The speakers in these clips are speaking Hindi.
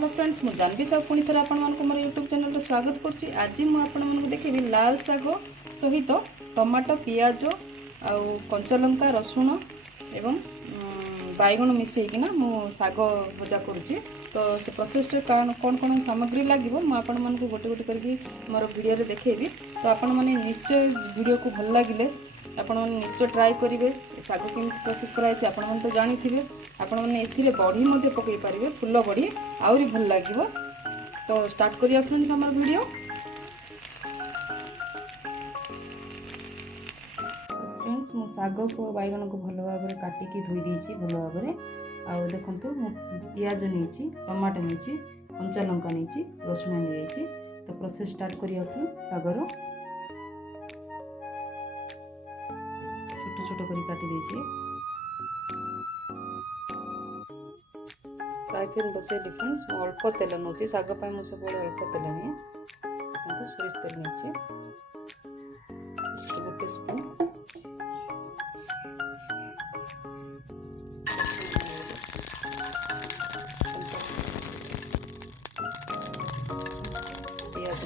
हेलो फ्रेंड्स मु जानवी साहू पुणी थर आपण मानक मोर यूट्यूब चैनल रे स्वागत करछि। आज मु आपण मानक देखेबी लाल साग सहित टमाटो पियाज आ कंचा लंका रसुण एवं बैगण मिसेकिना मु साग भजा करुछि। तो से प्रोसेस रे कौन कौन सामग्री लागिवो मु आपण मानक गोटे गोटे करके मोर वीडियो रे देखेबी। तो आपण माने निश्चय वीडियो को भल लागिले आपण माने निश्चय ट्राई करिवे। साग केमि प्रोसेस कराय छै आपण माने तो जानि थिबे। आपण माने एथिले बड़ी मध्ये पकई पारिबे, फुल बड़ी आउरी भल लागिवो। तो स्टार्ट करिया फ्रेंड्स हमर वीडियो। फ्रेंड्स मु साग को बैगन को भल भाव में काटिकी धोई देछि भल भाव में। आ देखंतु मु पियाज नेछि, टमाटो नेछि, कंचा लंका नेछि, रसुण नेछि। तो प्रोसेस स्टार्ट करिया फ्रेंड्स। सागर छोटे छोटे करी काटी देछि। फ्राई पैन बसे फ्रेंड्स मु अल्प तेल नौछि साग पाई मु सब अल्प तेल नहीं तो सोरिष तेल नहीं गोटे स्पून पियाज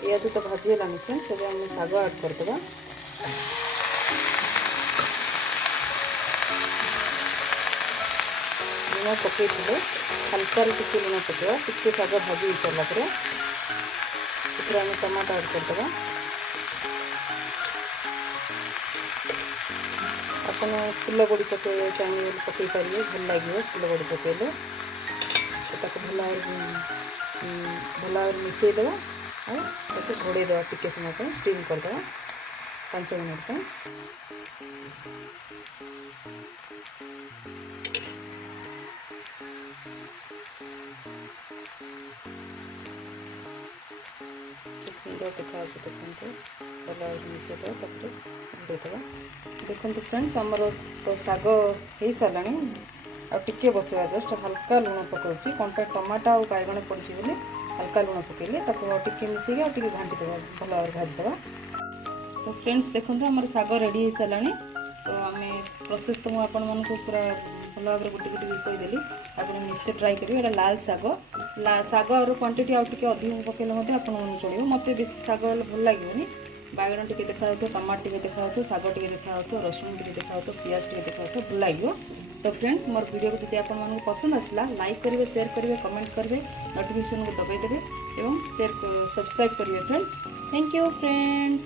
पियाज तो भाजीगला फ्रेंड्स से आम साग ऐड करदे। लुण पकई हल्का टिके लुण पकड़ा टिके साग भाजी सारापर आम टमाटो ऐड करदे। अपन फुल बड़ी पकड़ चाहिए पकई पारे भल लगे। फुल बड़ी पकड़े भल मिसईदे और घोड़े देवा टिके समय स्टीम करदे 5 मिनट। सुंदर देखा देखते भल मिसईदे देखते फ्रेंड्स आमर तो साग हो सारा आ टिके बसवा जस्ट हल्का लुण पकाउछि कंटा टमाटो और बैगण पड़सी बोली हल्का लुण पकेले टिके मिसेक टिके घाटी देवा भल भाव भाजीदेवा। तो फ्रेंड्स देखो आम साग रेडी हो सारा। तो आम प्रोसेस तो मुझे आपको पूरा भल भाव गोटे गोटे कहीदेली आप निश्चय ट्राई करेंगे। लाल साग साग और क्वांटिटी आउ टिके अधिक पकेले चलो मत बेस साग भल लगे। बैगण टिके देखा टमाटो टिके देखा साग टिके देखा रसुण टिके देखा पियाज टिके देखा भल लगे। तो फ्रेंड्स मोर वीडियो को जब आपको पसंद आसला लाइक करेंगे, शेयर करेंगे, कमेंट करेंगे, नोटिफिकेशन को दबाई देवे एवं शेयर सब्सक्राइब करेंगे फ्रेंड्स। Thank you friends.